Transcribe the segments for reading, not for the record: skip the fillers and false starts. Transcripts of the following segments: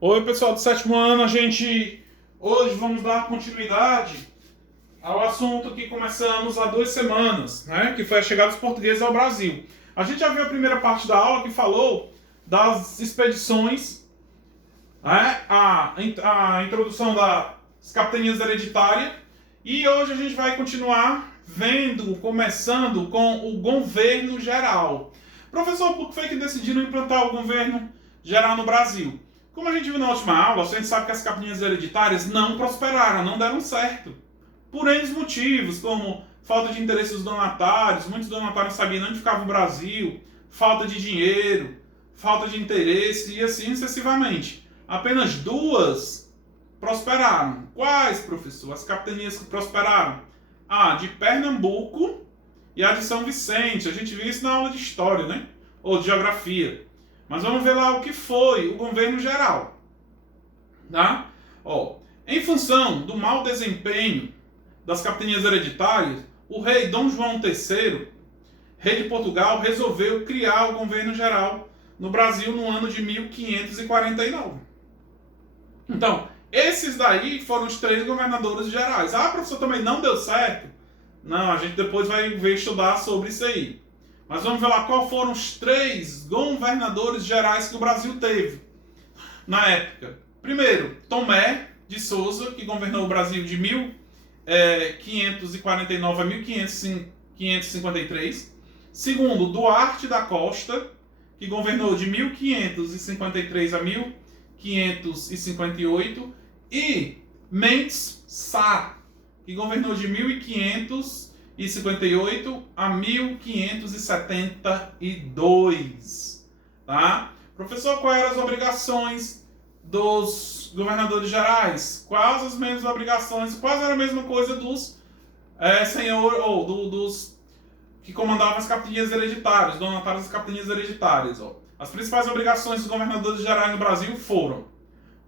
Oi, pessoal do sétimo ano, a gente hoje vamos dar continuidade ao assunto que começamos há 2 semanas, né? Que foi a chegada dos portugueses ao Brasil. A gente já viu a primeira parte da aula que falou das expedições, né? A introdução das capitanias hereditárias, e hoje a gente vai continuar começando com o governo geral. Professor, por que foi que decidiram implantar o governo geral no Brasil? Como a gente viu na última aula, a gente sabe que as capitanias hereditárias não prosperaram, não deram certo. Por N motivos, como falta de interesse dos donatários, muitos donatários sabiam onde ficava o Brasil, falta de dinheiro, falta de interesse e assim sucessivamente. Apenas duas prosperaram. Quais, professor? As capitanias que prosperaram? A de Pernambuco e a de São Vicente. A gente viu isso na aula de história, né? Ou de geografia. Mas vamos ver lá o que foi o governo geral. Tá? Em função do mau desempenho das capitanias hereditárias, o rei Dom João III, rei de Portugal, resolveu criar o governo geral no Brasil no ano de 1549. Então, esses daí foram os 3 governadores gerais. Ah, professor, também não deu certo? Não, a gente depois vai ver estudar sobre isso aí. Mas vamos ver lá qual foram os 3 governadores gerais que o Brasil teve na época. Primeiro, Tomé de Souza, que governou o Brasil de 1549 a 1553. Segundo, Duarte da Costa, que governou de 1553 a 1558. E Mendes Sá, que governou de 1558 a 1572. Tá? Professor, quais eram as obrigações dos governadores gerais? Quais as mesmas obrigações? Quais era a mesma coisa dos dos que comandavam as capitanias hereditárias, donatários das capitanias hereditárias? As principais obrigações dos governadores gerais no Brasil foram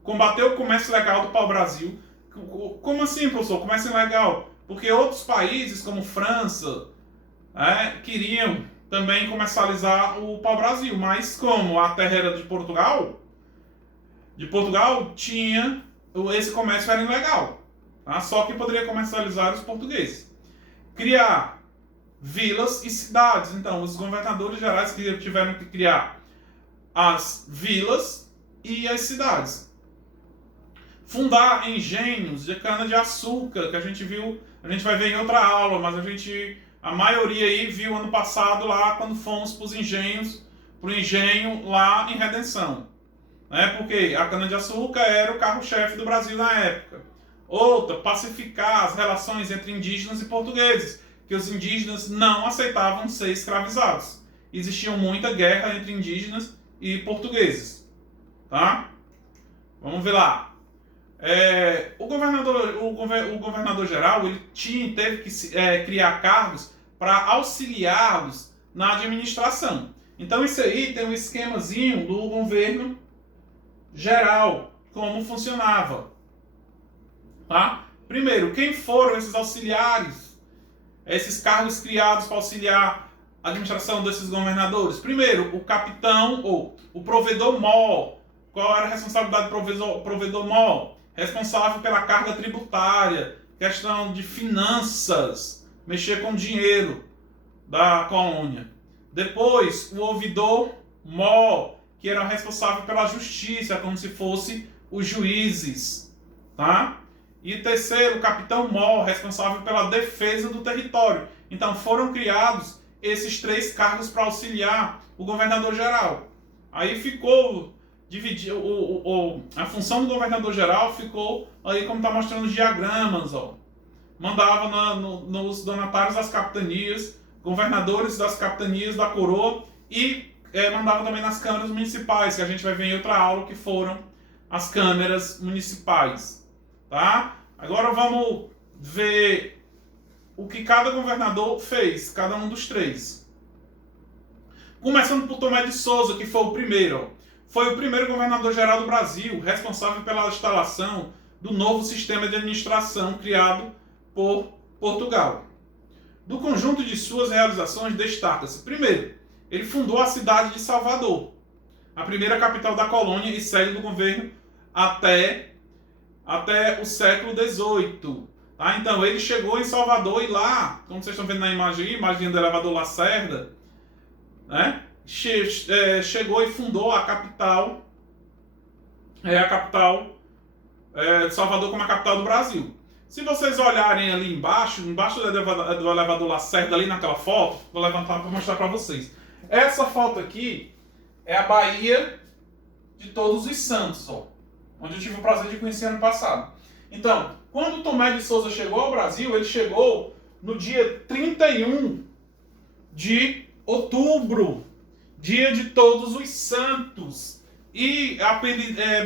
combater o comércio ilegal do pau-brasil. Como assim, professor? Comércio ilegal? Porque outros países, como França, queriam também comercializar o pau-brasil. Mas como a terra era de Portugal tinha esse comércio era ilegal. Tá? Só que poderia comercializar os portugueses. Criar vilas e cidades. Então, os governadores gerais tiveram que criar as vilas e as cidades. Fundar engenhos de cana-de-açúcar, que a gente vai ver em outra aula, mas a maioria aí viu ano passado lá quando fomos para o engenho lá em Redenção. Porque a cana-de-açúcar era o carro-chefe do Brasil na época. Outra, pacificar as relações entre indígenas e portugueses, que os indígenas não aceitavam ser escravizados. Existia muita guerra entre indígenas e portugueses. Tá? Vamos ver lá. O governador geral ele teve que criar cargos para auxiliá-los na administração. Então isso aí tem um esquemazinho do governo geral, como funcionava. Tá? Primeiro, quem foram esses auxiliares? Esses cargos criados para auxiliar a administração desses governadores? Primeiro, o capitão ou o provedor-mor. Qual era a responsabilidade do provedor-mor? Responsável pela carga tributária, questão de finanças, mexer com dinheiro da colônia. Depois, o ouvidor-mor, que era responsável pela justiça, como se fosse os juízes. Tá? E terceiro, o capitão-mor, responsável pela defesa do território. Então foram criados esses 3 cargos para auxiliar o governador-geral. Aí ficou dividido, a função do governador-geral ficou aí como está mostrando os diagramas. Mandava nos donatários das capitanias, governadores das capitanias da coroa e mandava também nas câmaras municipais, que a gente vai ver em outra aula que foram as câmaras municipais. Tá? Agora vamos ver o que cada governador fez, cada um dos 3. Começando por Tomé de Souza, que foi o primeiro. Foi o primeiro governador-geral do Brasil, responsável pela instalação do novo sistema de administração criado por Portugal. Do conjunto de suas realizações, destaca-se: primeiro, ele fundou a cidade de Salvador, a primeira capital da colônia e sede do governo até o século XVIII. Tá? Então, ele chegou em Salvador e lá, como vocês estão vendo na imagem aí, imagem do elevador Lacerda, né? Chegou e fundou a capital de Salvador como a capital do Brasil. Se vocês olharem ali embaixo do elevador Lacerda, ali naquela foto, vou levantar para mostrar para vocês. Essa foto aqui é a Baía de Todos os Santos, ó, onde eu tive o prazer de conhecer ano passado. Então, quando Tomé de Souza chegou ao Brasil, ele chegou no dia 31 de outubro, dia de Todos os Santos. E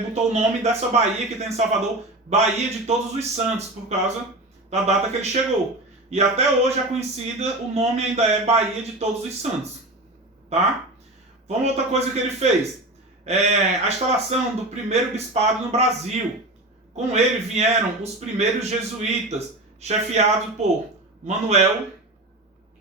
botou o nome dessa baía que tem em Salvador, Baía de Todos os Santos, por causa da data que ele chegou. E até hoje é conhecida, o nome ainda é Baía de Todos os Santos. Tá? Vamos a outra coisa que ele fez. A instalação do primeiro bispado no Brasil. Com ele vieram os primeiros jesuítas, chefiados por Manuel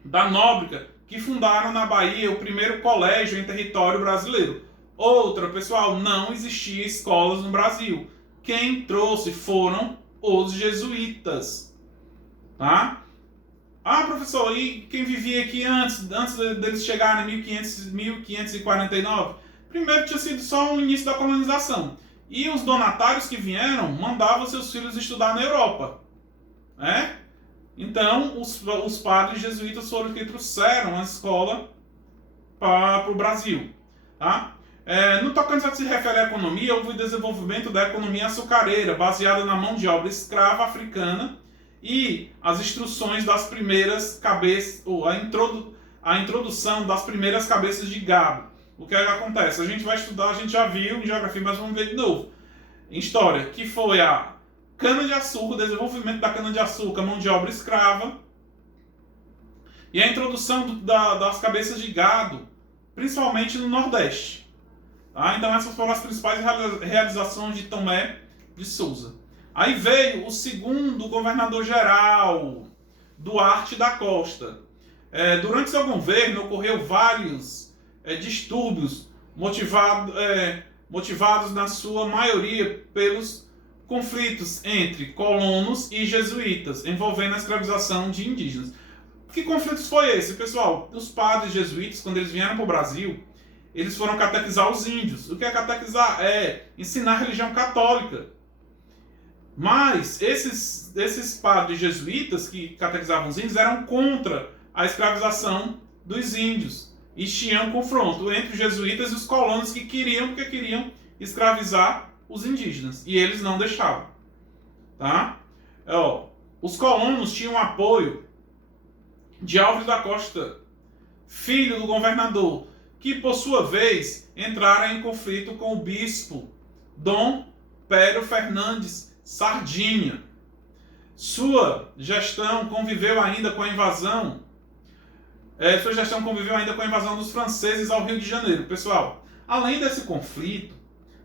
da Nóbrega, que fundaram na Bahia o primeiro colégio em território brasileiro. Outra, pessoal, não existia escolas no Brasil. Quem trouxe foram os jesuítas. Tá? Ah, professor, e quem vivia aqui antes deles chegarem em 1549? Primeiro tinha sido só o início da colonização. E os donatários que vieram mandavam seus filhos estudar na Europa. Né? Então, os padres jesuítas foram que trouxeram a escola para o Brasil. Tá? No tocante a que se refere à economia, houve o desenvolvimento da economia açucareira, baseada na mão de obra escrava africana e as instruções das primeiras cabeças, ou a introdução das primeiras cabeças de gado. O que é que acontece? A gente vai estudar, a gente já viu em geografia, mas vamos ver de novo. Em história, que foi a cana-de-açúcar, o desenvolvimento da cana-de-açúcar, mão de obra escrava, e a introdução das cabeças de gado, principalmente no Nordeste. Tá? Então essas foram as principais realizações de Tomé de Souza. Aí veio o segundo governador-geral, Duarte da Costa. Durante seu governo ocorreu vários distúrbios motivados na sua maioria pelos conflitos entre colonos e jesuítas, envolvendo a escravização de indígenas. Que conflitos foi esse, pessoal? Os padres jesuítas, quando eles vieram para o Brasil, eles foram catequizar os índios. O que é catequizar? É ensinar a religião católica. Mas esses padres jesuítas que catequizavam os índios eram contra a escravização dos índios. E tinha um confronto entre os jesuítas e os colonos que queriam escravizar os indígenas. E eles não deixavam. Tá? Os colonos tinham apoio de Alves da Costa, filho do governador, que por sua vez entrara em conflito com o bispo Dom Pedro Fernandes Sardinha. Sua gestão conviveu ainda com a invasão dos franceses ao Rio de Janeiro. Pessoal, além desse conflito,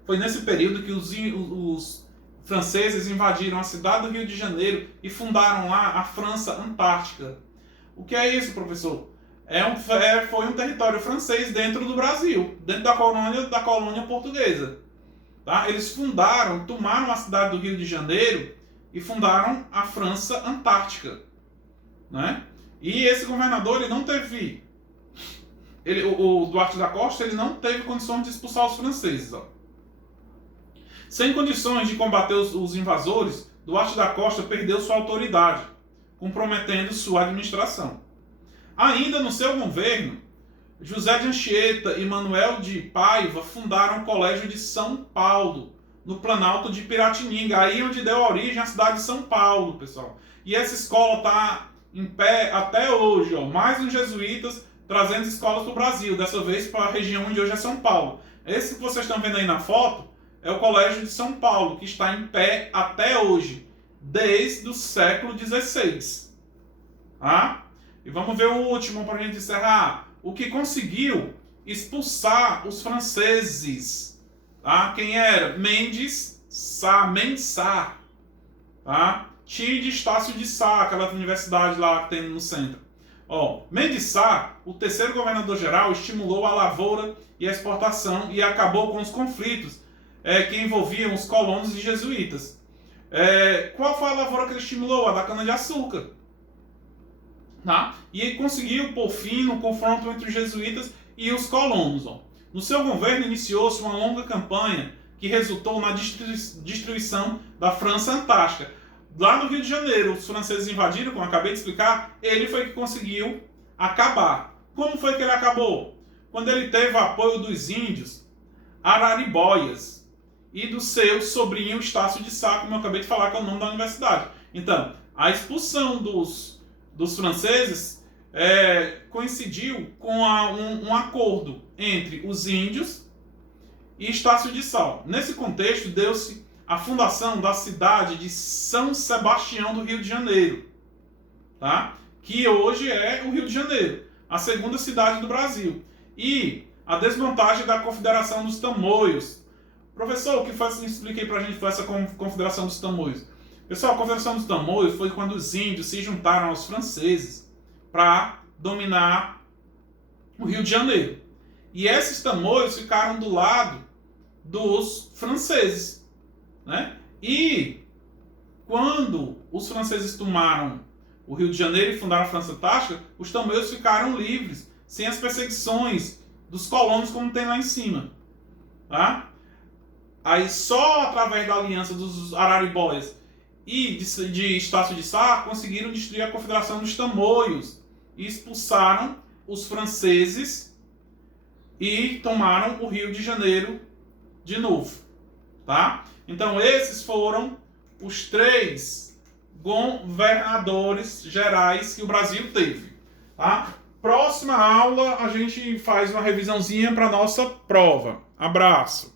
foi nesse período que os franceses invadiram a cidade do Rio de Janeiro e fundaram lá a França Antártica. O que é isso, professor? Foi um território francês dentro do Brasil, dentro da colônia portuguesa. Tá? Eles tomaram a cidade do Rio de Janeiro e fundaram a França Antártica. Né? E esse governador, ele não teve... o Duarte da Costa, ele não teve condições de expulsar os franceses. Sem condições de combater os invasores, Duarte da Costa perdeu sua autoridade, comprometendo sua administração. Ainda no seu governo, José de Anchieta e Manuel de Paiva fundaram o Colégio de São Paulo, no Planalto de Piratininga, aí onde deu origem à cidade de São Paulo, pessoal. E essa escola está em pé até hoje, mais uns jesuítas trazendo escolas para o Brasil, dessa vez para a região onde hoje é São Paulo. Esse que vocês estão vendo aí na foto é o Colégio de São Paulo, que está em pé até hoje, desde o século XVI. Tá? E vamos ver o último para a gente encerrar. O que conseguiu expulsar os franceses. Tá? Quem era? Mendes Sá, Mensá. Tá? Tio de Estácio de Sá, aquela universidade lá que tem no centro. Mendes Sá, o terceiro governador-geral, estimulou a lavoura e a exportação e acabou com os conflitos que envolviam os colonos e jesuítas. Qual foi a lavoura que ele estimulou? A da cana-de-açúcar. Tá? E ele conseguiu pôr fim no confronto entre os jesuítas e os colonos. Ó. No seu governo iniciou-se uma longa campanha que resultou na destruição da França Antártica. Lá no Rio de Janeiro, os franceses invadiram, como eu acabei de explicar, ele foi que conseguiu acabar. Como foi que ele acabou? Quando ele teve o apoio dos índios araribóias e do seu sobrinho Estácio de Sá, como eu acabei de falar, que é o nome da universidade. Então, a expulsão dos franceses coincidiu com um acordo entre os índios e Estácio de Sá. Nesse contexto, deu-se a fundação da cidade de São Sebastião do Rio de Janeiro, tá? Que hoje é o Rio de Janeiro, a segunda cidade do Brasil. E a desmontagem da Confederação dos Tamoios. Professor, o que expliquei pra gente foi essa Confederação dos Tamoios? Pessoal, a Confederação dos Tamoios foi quando os índios se juntaram aos franceses para dominar o Rio de Janeiro. E esses tamoios ficaram do lado dos franceses, né? E quando os franceses tomaram o Rio de Janeiro e fundaram a França Antártica, os tamoios ficaram livres, sem as perseguições dos colonos como tem lá em cima. Tá? Aí só através da aliança dos araribóias e de Estácio de Sá conseguiram destruir a Confederação dos Tamoios e expulsaram os franceses e tomaram o Rio de Janeiro de novo. Tá? Então esses foram os 3 governadores gerais que o Brasil teve. Tá? Próxima aula a gente faz uma revisãozinha para nossa prova. Abraço!